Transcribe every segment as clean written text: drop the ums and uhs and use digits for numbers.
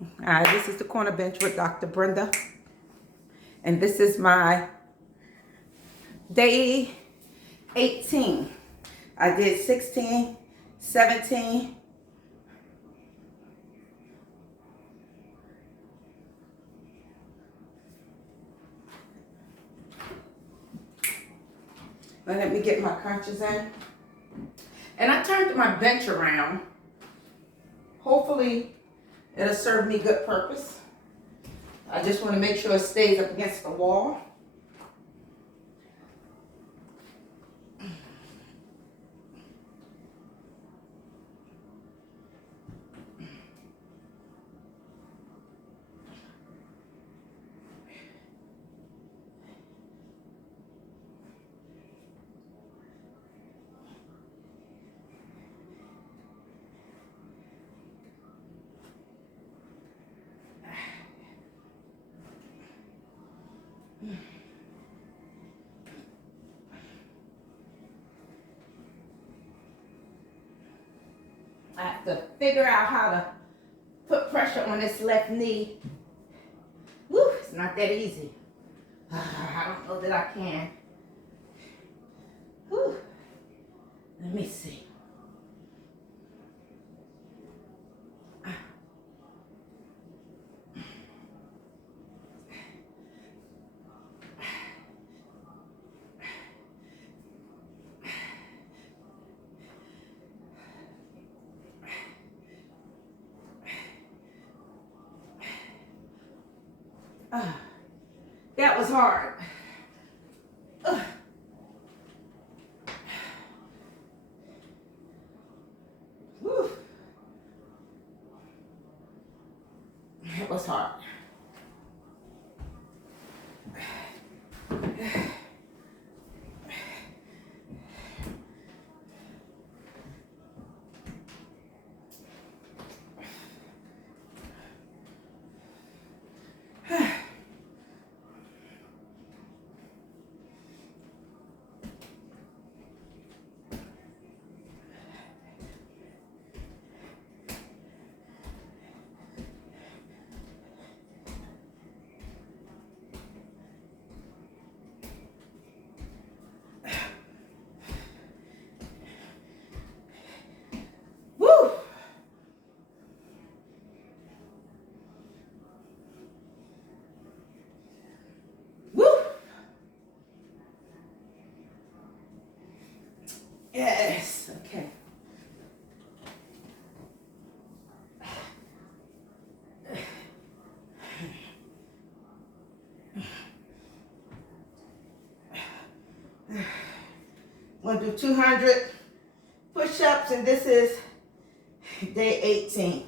All right, this is the corner bench with Dr. Brenda. And this is my day 18. I did 16, 17. Let me get my crunches in. And I turned my bench around. Hopefully, it'll serve me good purpose. I just want to make sure it stays up against the wall. I have to figure out how to put pressure on this left knee. Woo, it's not that easy. I don't know that I can. Whew. Let me see. That was hard. Whew. It was hard. Woo! Woo! Yes, okay. I'm gonna do 200 push-ups, and this is day 18.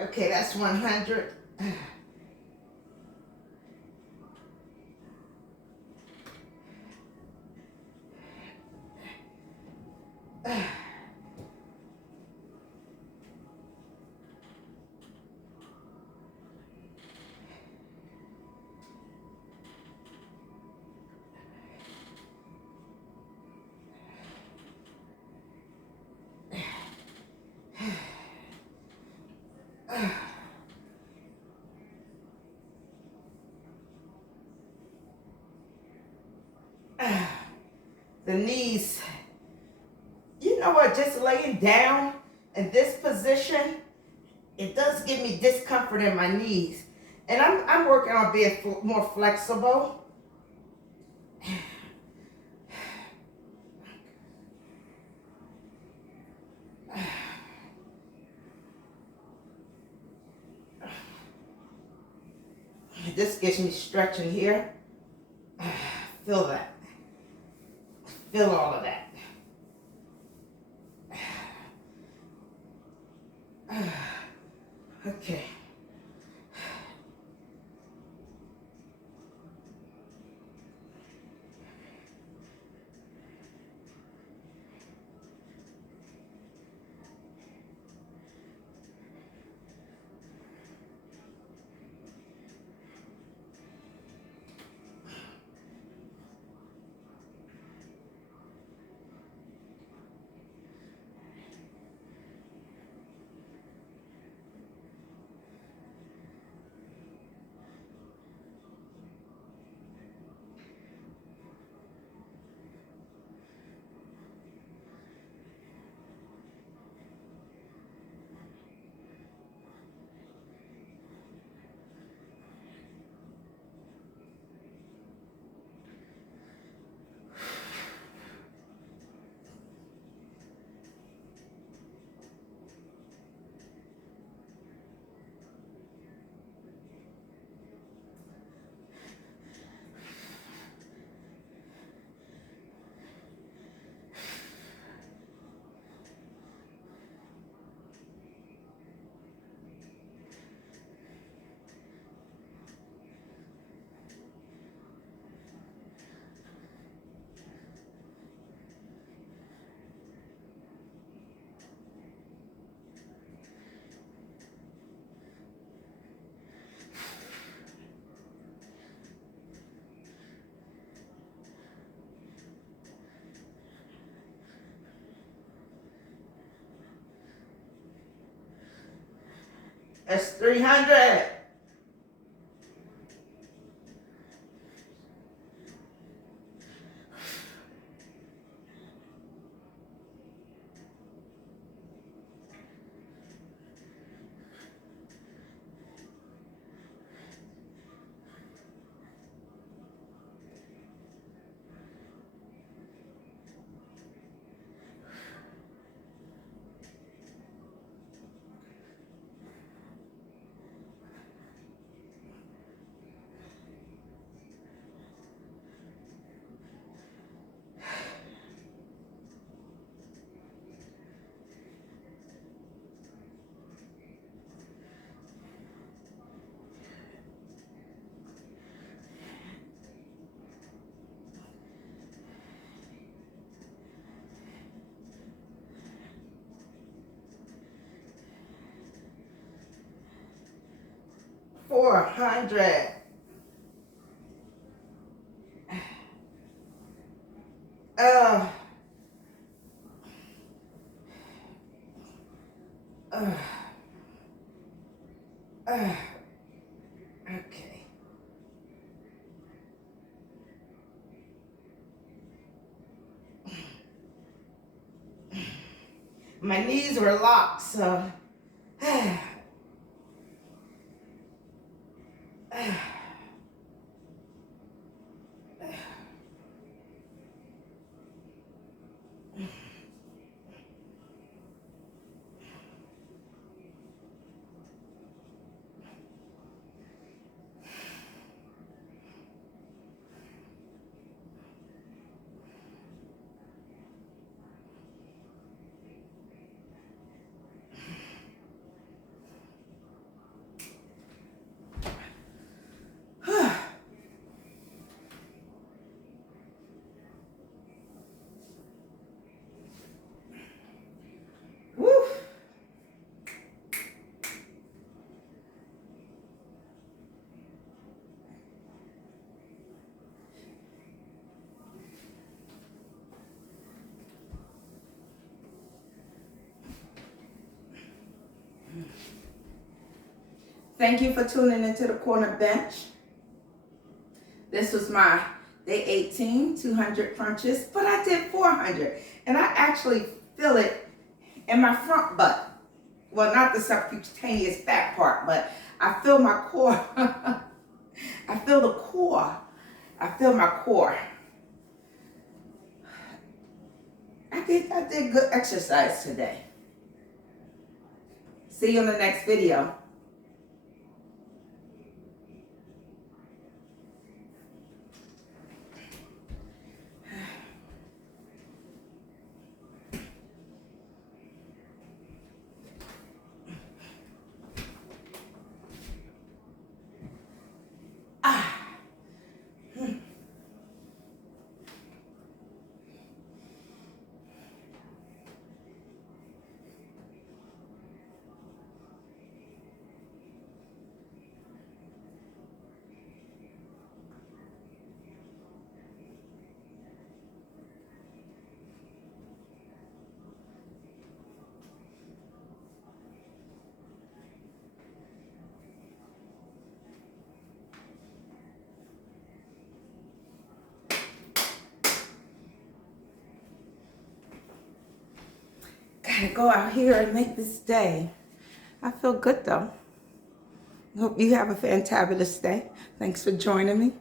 Okay, that's 100. The knees, you know what, just laying down in this position, it does give me discomfort in my knees. And I'm working on being more flexible. this gives me stretching here. Feel that. Feel all of that. Okay. That's 300. $400. Uh, uh, uh, okay. My knees were locked, so. Woo. Thank you for tuning into the Corner Bench. This was my day 18, 200 crunches, but I did 400. And I actually feel it in my front butt. Well, not the subcutaneous fat part, but I feel my core. I feel the core. I feel my core. I did good exercise today. See you in the next video. go out here and make this day. I feel good though. Hope you have a fantabulous day. Thanks for joining me.